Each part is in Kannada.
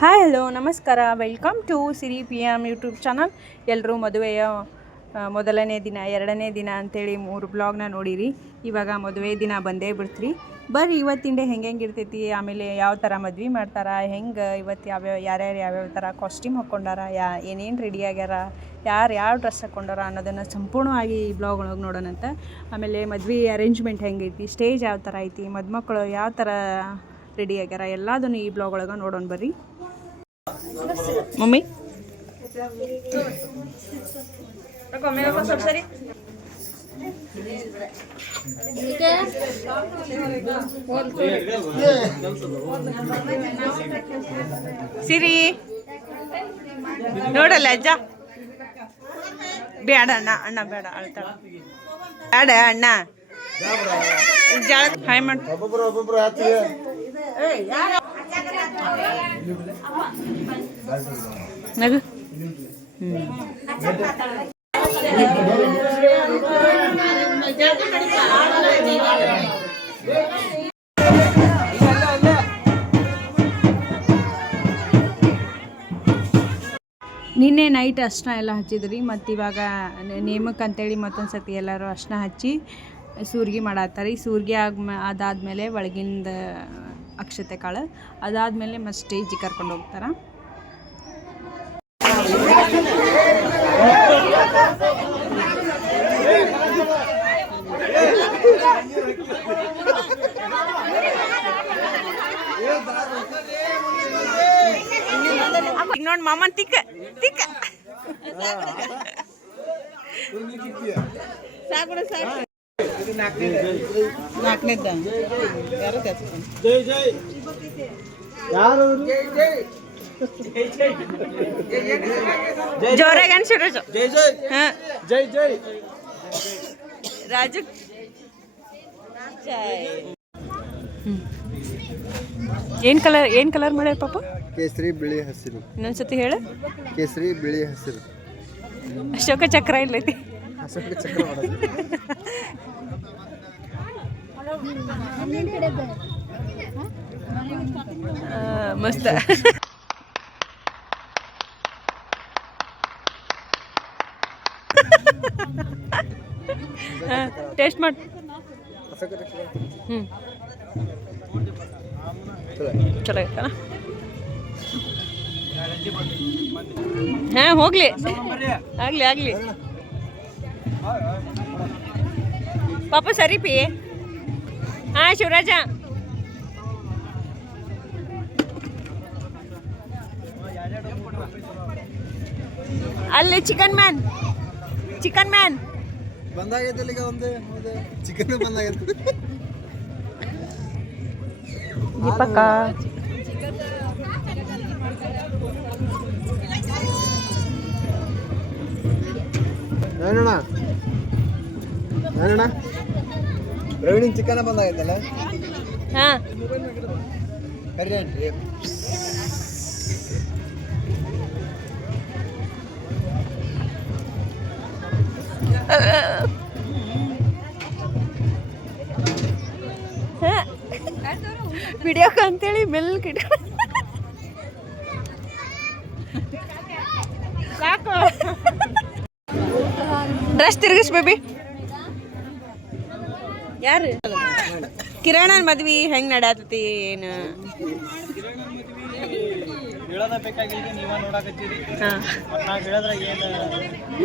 ಹಾಯ್ ಹಲೋ ನಮಸ್ಕಾರ, welcome to Siri P M YouTube channel. ಎಲ್ಲರೂ ಮದುವೆಯ ಮೊದಲನೇ ದಿನ, ಎರಡನೇ ದಿನ ಅಂಥೇಳಿ 3 ಬ್ಲಾಗ್ನ ನೋಡಿರಿ. ಇವಾಗ ಮದುವೆ ದಿನ ಬಂದೇ ಬಿಡ್ತ್ರಿ. ಬರ್ರಿ ಇವತ್ತಿನ ಡೇ ಹೆಂಗೆ ಇರ್ತೈತಿ, ಆಮೇಲೆ ಯಾವ ಥರ ಮದ್ವೆ ಮಾಡ್ತಾರೆ, ಹೆಂಗೆ ಇವತ್ತು ಯಾರ್ಯಾವ ಥರ ಕಾಸ್ಟ್ಯೂಮ್ ಹಾಕ್ಕೊಂಡಾರ, ಏನೇನು ರೆಡಿ ಆಗ್ಯಾರ, ಯಾವ ಡ್ರೆಸ್ ಹಾಕ್ಕೊಂಡಾರ ಅನ್ನೋದನ್ನು ಸಂಪೂರ್ಣವಾಗಿ ಈ ಬ್ಲಾಗ್ ಒಳಗೆ ನೋಡೋಣಂತ. ಆಮೇಲೆ ಮದ್ವೆ ಅರೇಂಜ್ಮೆಂಟ್ ಹೆಂಗೈತಿ, ಸ್ಟೇಜ್ ಯಾವ ಥರ ಐತಿ, ಮದುಮಕ್ಕಳು ಯಾವ ಥರ ರೆಡಿ ಆಗ್ಯಾರ, ಎಲ್ಲದನ್ನು ಈ ಬ್ಲಾಗ್ ಒಳಗೆ ನೋಡೋಣ ಬರ್ರಿ. ಮಮ್ಮಿ ಸಿರಿ ನೋಡಲ್ಲ ಅಜ್ಜ, ಬೇಡ ಅಣ್ಣ ಬೇಡ ಅಳ್ತಾಳ, ಬೇಡ ಅಣ್ಣ ಹಾಯ್ ಮಾಡು. ನಗು ನಿನ್ನೆ ನೈಟ್ ಅರ್ಶಿನ ಎಲ್ಲ ಹಚ್ಚಿದ್ರಿ, ಮತ್ತು ಇವಾಗ ನೇಮಕ್ಕೆ ಅಂತೇಳಿ ಮತ್ತೊಂದು ಸರ್ತಿ ಎಲ್ಲರೂ ಅರ್ಶಿನ ಹಚ್ಚಿ ಸೂರ್ಗಿ ಮಾಡತ್ತಾರೆ. ಈ ಸೂರ್ಗಿ ಅದಾದಮೇಲೆ ಒಳಗಿಂದ ಅಕ್ಷತೆ ಕಾಳು, ಅದಾದಮೇಲೆ ಮತ್ತು ಸ್ಟೇಜಿಗೆ ಕರ್ಕೊಂಡು ಹೋಗ್ತಾರೆ. ನೋಡಿ ಮಾಮನ್ ತಿಕ್ಕ ತಿಕ್ಕ ಸಾಕು ಸಾಕು. ನಾಲ್ಕನೇದ ಜೋರಾಗಿ ಅನ್ಸಿಡ್ರಿ. ಜೈ ಜೈ ರಾಜು. ಏನ್ ಕಲರ್ ಮಾಡ್ಯಾರ ಪಾಪ? ಕೇಸರಿ ಬಿಳಿ ಹಸಿರು. ಇನ್ನೊಂದ್ಸತಿ ಹೇಳ. ಕೇಸರಿ ಬಿಳಿ ಹಸಿರು. ಅಶೋಕ ಚಕ್ರ ಇಲ್ಲೈತಿ. ಅಶೋಕ ಚಕ್ರ ಮಸ್ತ. ಟೇಸ್ಟ್ ಮಾಡಿ. ಚಲೋ ಐತಲ್ಲ. ಹಾಂ ಹೋಗ್ಲಿ, ಆಗ್ಲಿ ಆಗ್ಲಿ ಪಾಪ. ಸರಿ ಪಿ. ಹಾಂ ಶಿವರಾಜ. ಅಲ್ಲಿ ಚಿಕನ್ ಮ್ಯಾನ್ ಬಂದಾಗೈತೆ. ಈಗ ಒಂದು ಚಿಕನ್ ಬಂದಾಗೈತೆ. ದೀಪಕ್ಕ ಏನಣ್ಣ ಪ್ರವೀಣಿನ ಚಿಕನ್ ಬಂದಾಗೈತಲ್ಲ. ಹಾಂ ಕರಿ ವಿಡಿಯೋಕ್ಕೆ ಅಂತೇಳಿ ಮೆಲ್ಕಿಟ್ಟು ಸಾಕು. ಡ್ರೆಸ್ ತಿರುಗಿಸ್ ಬೇಬಿ. ಯಾರು? ಕಿರಣನ್ ಮದ್ವಿ ಹೆಂಗ್ ನಡಾತತಿ? ಏನು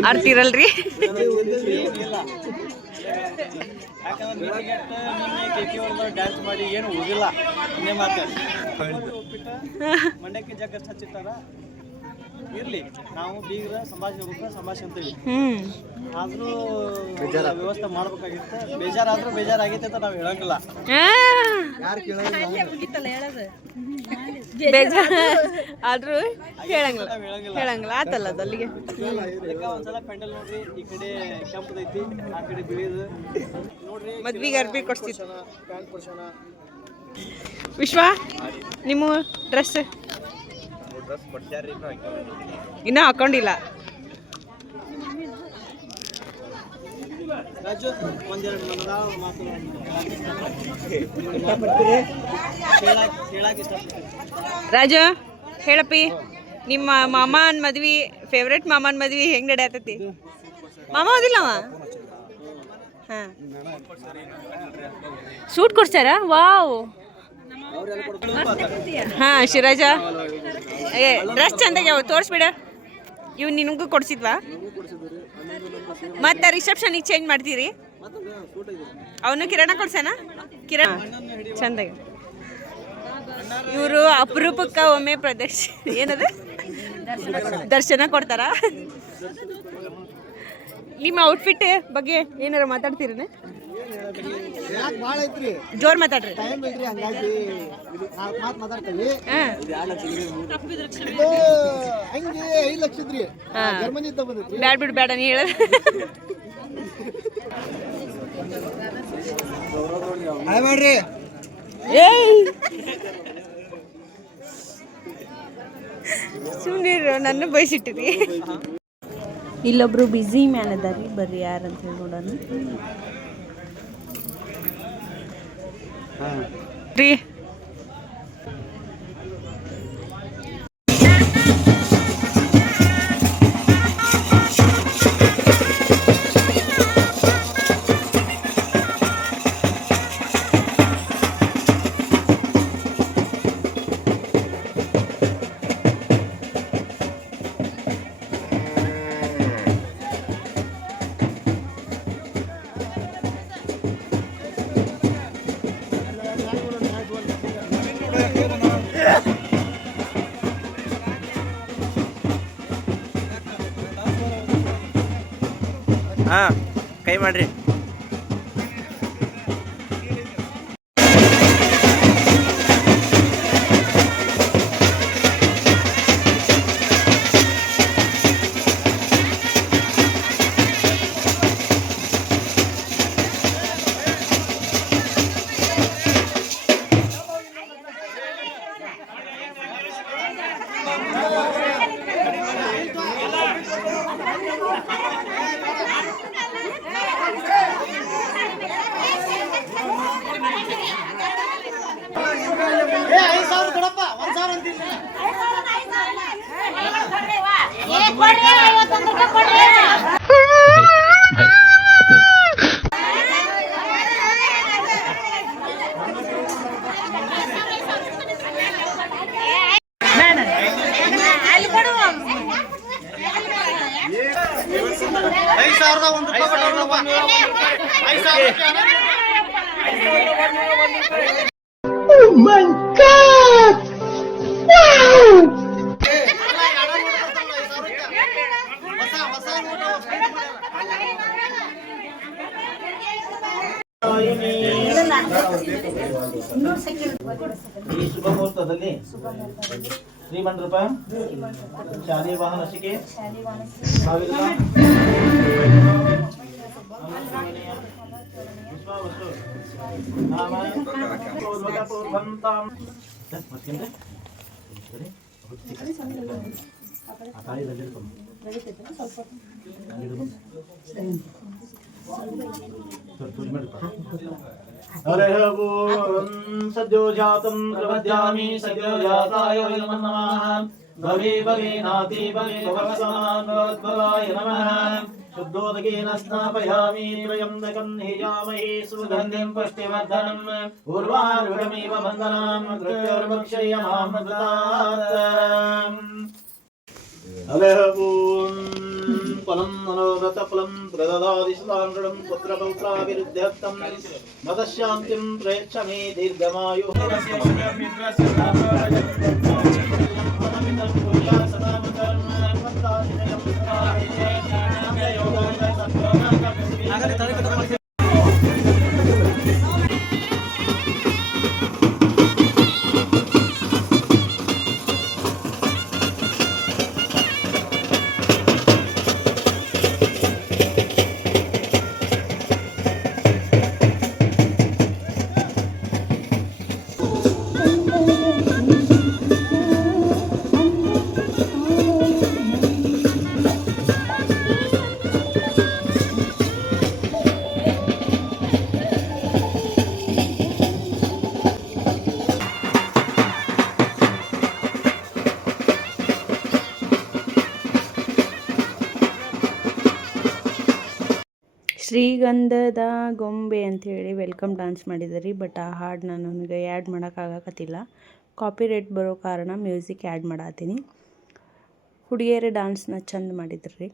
ಆಡ್ತಿರಲ್ರಿ? ಡ್ಯಾನ್ಸ್ ಮಾಡಿ ಏನು ಹೋಗಿಲ್ಲ. ಮಂಡ್ಯಕ್ಕೆ ಜಗತ್ ಹಚ್ಚಿಟ್ಟಾರ. ಇರ್ಲಿ, ನಾವು ಬೀಗ್ರ ಸಂಭಾಷಣೆ ಅಂತೀವಿ. ಆದ್ರೂ ವ್ಯವಸ್ಥೆ ಮಾಡ್ಬೇಕಾಗಿತ್ತು. ಬೇಜಾರಾಗೈತೆ ಅಂತ ನಾವು ಹೇಳಂಗಿಲ್ಲ. ಆದ್ರೂ ಹೇಳಂಗಿಲ್ಲ ಆತಲ್ಲ ಅದು ಅಲ್ಲಿಗೆ. ಒಂದ್ಸಲ ಪೆಂಡಲ್ ನೋಡ್ರಿ, ಈ ಕಡೆ ಕೆಂಪದೈತಿ, ಆ ಕಡೆ ಬಿಳಿದು ನೋಡ್ರಿ. ಮದ್ವಿಗೆ ಅರ್ಬಿ ಕೊಡ್ತಿತ್ತು. ವಿಶ್ವ, ನಿಮ್ಮ ಡ್ರೆಸ್ ಇನ್ನೂ ಹಾಕೊಂಡಿಲ್ಲ. ರಾಜು ಒಂದೆರಡು ಮನದಾಳ ಮಾತು ರಾಜು ಹೇಳಪ್ಪಿ ನಿಮ್ಮ ಮಾಮನ ಮದ್ವಿ ಫೇವ್ರೇಟ್ ಮಾಮನ ಮದ್ವಿ ಹೆಂಗ್ ನಡೆಯತೈತಿ ಮಾಮ ಓದಿಲ್ಲವ ಹಾಂ ಸೂಟ್ ಕೊಡ್ಸಾರ ವಾವ್ ಹಾಂ ಶಿರಾಜ ಏ ಡ್ರೆಸ್ ಚಂದಾಗ್ಯಾವ ತೋರಿಸ್ಬಿಡ ಇವ್ ನಿನಗೂ ಕೊಡ್ಸಿದ್ವಾ ಮತ್ತೆ ರಿಸೆಪ್ಷನಿಗೆ ಚೇಂಜ್ ಮಾಡ್ತೀರಿ ಅವನು ಕಿರಣ ಕೊಡ್ಸಾನ ಕಿರಣ ಚಂದಾಗ ಇವರು ಅಪರೂಪಕ್ಕೆ ಒಮ್ಮೆ ಏನದು ದರ್ಶನ ಕೊಡ್ತಾರ ನಿಮ್ಮ ಔಟ್ಫಿಟ್ ಬಗ್ಗೆ ಏನಾರು ಮಾತಾಡ್ತೀರನೆ ಭಾಳ ಐತ್ರಿ ಜೋರ್ ಮಾತಾಡ್ರಿ ಟೈಮ್ ಇಲ್ರಿ ಹಂಗಾಗಿ ಮಾತು ಮಾತಾಡ್ತೀವಿ ಹಂಗೆ 5 ಲಕ್ಷದ್ರಿ ಜರ್ಮನಿಯಿಂದ ಬಂದೈತ್ರಿ ಬ್ಯಾಡ ಬಿಡು ಬೇಡ ನೀ ಹೇಳ ಹಾಯ್ ಮಾಡ್ರಿ ಸುಮ್ಮನೆ ನನ್ನ ಬಯಸಿಟ್ಟಿರಿ ಇಲ್ಲೊಬ್ರು ಬ್ಯುಸಿ ಮ್ಯಾನ್ ಅದಾರಿ ಬರ್ರಿ ಯಾರಂತ ಹೇಳಿ ನೋಡೋಣ ರೀ ಹಾಂ ಕೈ ಮಾಡ್ರಿ ಈ ಶುಭ ಮುಹೂರ್ತದಲ್ಲಿ ಶ್ರೀಮಂಟಪ ಶಾಲೆಯ ವಾಹನಸಿಕೆ सद्यो जातं प्रपद्यामि सद्यो जाताय नमः नमः भवे भवे नाति भवे भवत्समान् भगवद्भवाय नमः शुद्धोदकेन स्नापयामि वयं दकन्हेयामहे सुगन्धिं पुष्टिवर्धनम् उर्वारुकमिव मन्दनां कृत्योर्मुक्षयमामृतात् अलहपून् फलं मनोरथफलं प्रददाति सुताङ्गणं पुत्रपौत्राभिवृद्ध्यर्थं मतशान्तिं प्रयच्छ मे दीर्घमायुः ಶ್ರೀಗಂಧದ ಗೊಂಬೆ ಅಂಥೇಳಿ ವೆಲ್ಕಮ್ ಡ್ಯಾನ್ಸ್ ಮಾಡಿದ್ದಾರೆ ರೀ. ಬಟ್ ಆ ಹಾಡು ನನಗೆ ಆ್ಯಡ್ ಮಾಡೋಕ್ಕಾಗಕತ್ತಿಲ್ಲ, ಕಾಪಿ ರೇಟ್ ಬರೋ ಕಾರಣ ಮ್ಯೂಸಿಕ್ ಆ್ಯಡ್ ಮಾಡತ್ತೀನಿ. ಹುಡುಗಿಯರ ಡ್ಯಾನ್ಸ್ನ ಚಂದ ಮಾಡಿದ್ರು ರೀ.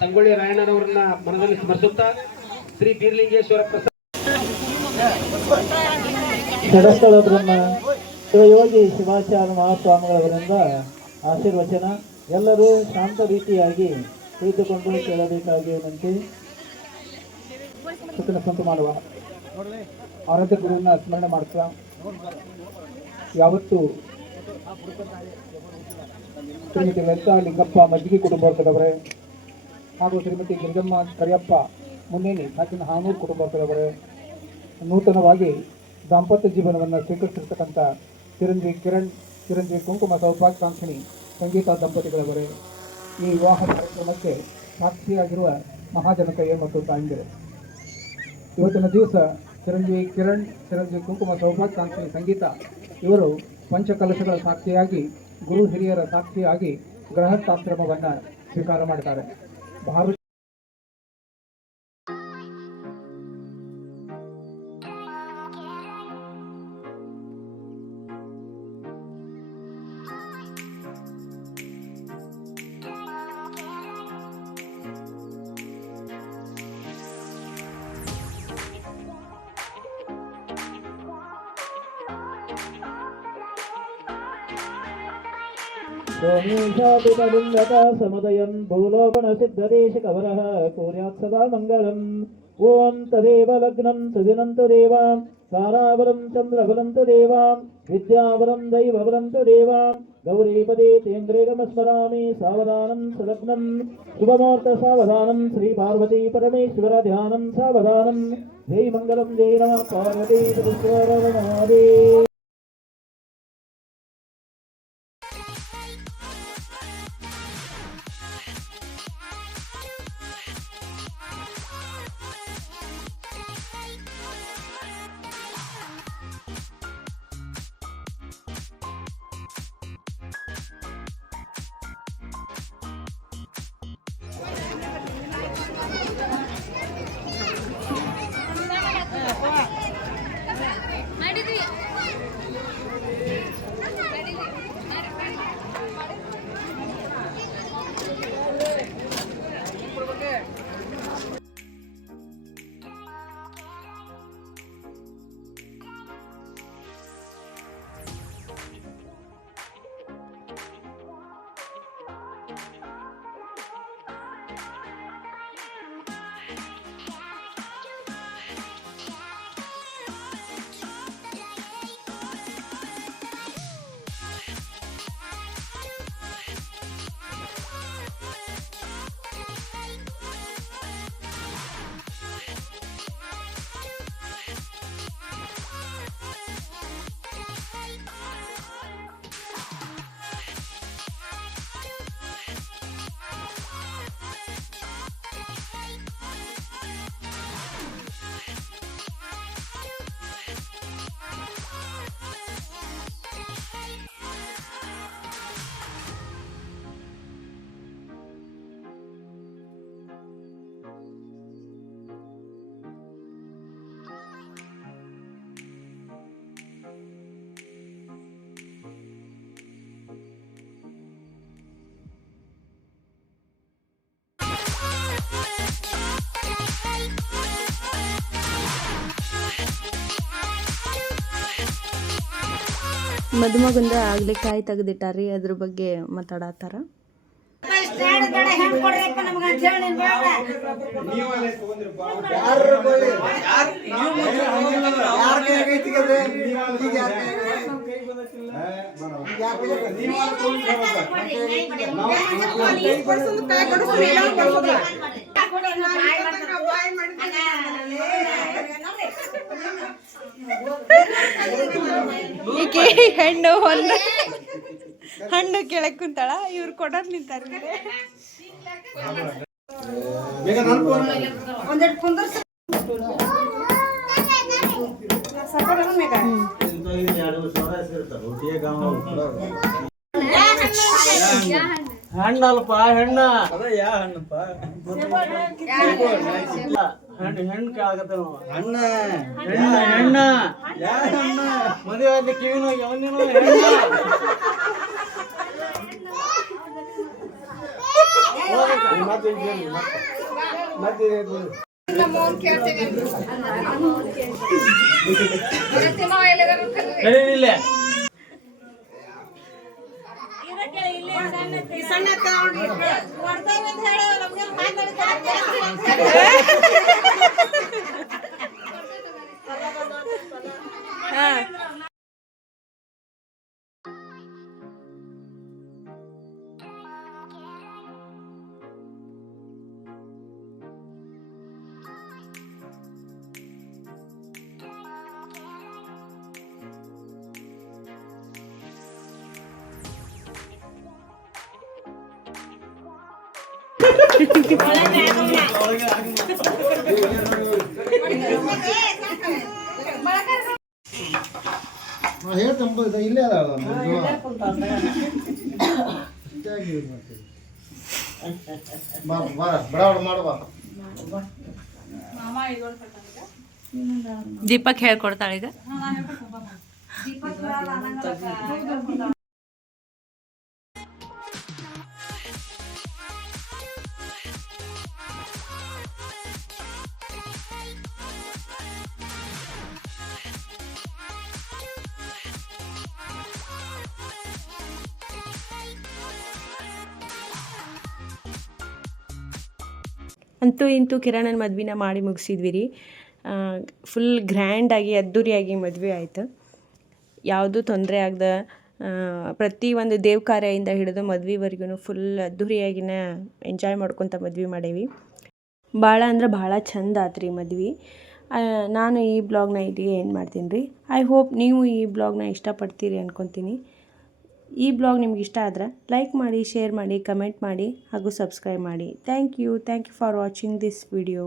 ಸಂಗೊಳ್ಳಿ ರಾಯಣ್ಣನವರನ್ನ ಮನದಲ್ಲಿ ಸ್ಮರಿಸುತ್ತಾ ಶ್ರೀ ಬೀರ್ಲಿಂಗೇಶ್ವರ ಪ್ರಸಾದ ಧರ್ಮಸ್ಥಳದ ಶಿವಯೋಗಿ ಶಿವಾಚಾರ್ಯ ಮಹಾಸ್ವಾಮಿಗಳವರಿಂದ ಆಶೀರ್ವಚನ. ಎಲ್ಲರೂ ಶಾಂತ ರೀತಿಯಾಗಿ ಕುಳಿತುಕೊಂಡು ಕೇಳಬೇಕಾಗಿ ವಿನಂತಿ. ಸುತ್ತಿನ ಸ್ವಂತ ಮಾಡುವ ಆರಾಧ್ಯ ಗುರುವನ್ನ ಸ್ಮರಣೆ ಮಾಡ್ತಾ ಯಾವತ್ತು ಶ್ರೀಮತಿ ಲಲಿತಾ ಲಿಂಗಪ್ಪ ಮಜ್ಜಿಗೆ ಕುಟುಂಬದವರೇ ಹಾಗೂ ಶ್ರೀಮತಿ ಗಿರಿಜಮ್ಮ ಕರಿಯಪ್ಪ ಮುನ್ನೇನಿ ಸಾಕಿನ ಹಾನೂರು ಕುಟುಂಬದವರೇ ನೂತನವಾಗಿ ದಾಂಪತ್ಯ ಜೀವನವನ್ನು ಸ್ವೀಕರಿಸಿರ್ತಕ್ಕಂಥ ಚಿರಂಜೀವಿ ಕಿರಣ್, ಚಿರಂಜೀವಿ ಕುಂಕುಮ ಸೌಭಾಗ್ಯಕಾಂಕ್ಷಿಣಿ ಸಂಗೀತ ದಂಪತಿಗಳವರೇ, ಈ ವಿವಾಹ ಕಾರ್ಯಕ್ರಮಕ್ಕೆ ಸಾಕ್ಷಿಯಾಗಿರುವ ಮಹಾಜನತೆಯೇ ಮತ್ತು ತಾಯಿಂದಿರು, ಇವತ್ತಿನ ದಿವಸ ಚಿರಂಜೀವಿ ಕಿರಣ್, ಚಿರಂಜೀವಿ ಕುಂಕುಮ ಸೌಭಾಗ್ಯಕಾಂಕ್ಷಿಣಿ ಸಂಗೀತ ಇವರು ಪಂಚಕಲಶಗಳ ಸಾಕ್ಷಿಯಾಗಿ ಗುರು ಹಿರಿಯರ ಸಾಕ್ಷಿಯಾಗಿ ಗೃಹಸ್ಥಾಶ್ರಮವನ್ನು ಸ್ವೀಕಾರ ಮಾಡ್ತಾರೆ. ಭಾರತ ಸೋಮೀಶಾಪಿತಲಿಂಗತ ಸಮುದಯಂ ಭೂಲೋಪಣ ಸಿದ್ಧದೇಶ ಕವರಃ ಕೋರ್ಯಾತ್ ಸದಾ ಮಂಗಳಂ. ಓಂ ತದೇವ ಲಗ್ನಂ ಸುದಿನಂ ತು ದೇವಾಂ ತಾರಾಬಲಂ ಚಂದ್ರಬಲಂ ತು ದೇವಾಂ ವಿದ್ಯಾಬಲಂ ದೈವಬಲಂ ತು ದೇವಾಂ ಗೌರೀಪದೇ ತೇಂದ್ರೇಗಮಸ್ಮರಾಮಿ ಸಾವಧಾನಂ ಸುಲಗ್ನಂ ಶುಭಮುಹೂರ್ತ ಸಾವಧಾನಂ ಶ್ರೀ ಪಾರ್ವತಿ ಪರಮೇಶ್ವರ ಧ್ಯಾನಂ ಸಾವಧಾನಂ. ಜೈ ಮಂಗಲಂ ಜೈ ನಮಃ ಪಾರ್ವತಿ ಪರಮೇಶ್ವರ. ಮಾಡಿದ್ವಿ ಮದುಮಗಂದ ಆಗಲೇ ಕಾಯಿ ತೆಗೆದಿಟ್ಟಾರಿ, ಅದ್ರ ಬಗ್ಗೆ ಮಾತಾಡತ್ತಾರ. ಈಕೆ ಹಣ್ಣು ಕೆಳಕ್ ಕುಂತಾಳ, ಇವ್ರು ಕೊಡೋದ್ ನಿಂತಾರ. ಹಣ್ಣಲ್ಪ ಹೆಣ್ಣ ಅದ ಯಾ ಹಣ್ಣಪ್ಪ ಹೆಣ್ಣು ಕೇಳಾಕತ್ತ ಹಣ್ಣ ಹೆಣ್ಣ ಹೆಣ್ಣ ಯಾ ಹಣ್ಣ ಮದುವೆ ಆದ ಕಿವಿನ ಅವನೇನು ಹೆಣ್ಣ ಇಲ್ಲ ಹೇಳ್ತಂಬ ಇಲ್ಲೇ ಅದ ಮಾಡುವ. ದೀಪಕ್ ಹೇಳ್ಕೊಡ್ತಾಳೆ ಈಗ. ಅಂತೂ ಇಂತೂ ಕಿರಣನ ಮದ್ವೆನ ಮಾಡಿ ಮುಗಿಸಿದ್ವಿ ರೀ. ಫುಲ್ ಗ್ರ್ಯಾಂಡಾಗಿ ಅದ್ದೂರಿಯಾಗಿ ಮದುವೆ ಆಯಿತು. ಯಾವುದೂ ತೊಂದರೆ ಆಗದ ಪ್ರತಿ ಒಂದು ದೇವ ಕಾರ್ಯದಿಂದ ಹಿಡಿದು ಮದ್ವೆವರೆಗೂ ಫುಲ್ ಅದ್ದೂರಿಯಾಗಿನ ಎಂಜಾಯ್ ಮಾಡ್ಕೊತ ಮದ್ವೆ ಮಾಡೇವಿ. ಭಾಳ ಅಂದ್ರೆ ಭಾಳ ಚಂದ ಆತ್ರಿ ಮದ್ವೆ. ನಾನು ಈ ಬ್ಲಾಗ್ನ ಇಲ್ಲಿಗೆ ಏನು ಮಾಡ್ತೀನಿ ರೀ. ಐ ಹೋಪ್ ನೀವು ಈ ಬ್ಲಾಗ್ನ ಇಷ್ಟಪಡ್ತೀರಿ ಅಂದ್ಕೊತೀನಿ. ಈ ಬ್ಲಾಗ್ ನಿಮ್ಗೆ ಇಷ್ಟ ಆದ್ರೆ ಲೈಕ್ ಮಾಡಿ, ಶೇರ್ ಮಾಡಿ, ಕಮೆಂಟ್ ಮಾಡಿ ಹಾಗೂ ಸಬ್ಸ್ಕ್ರೈಬ್ ಮಾಡಿ. Thank you for watching this video.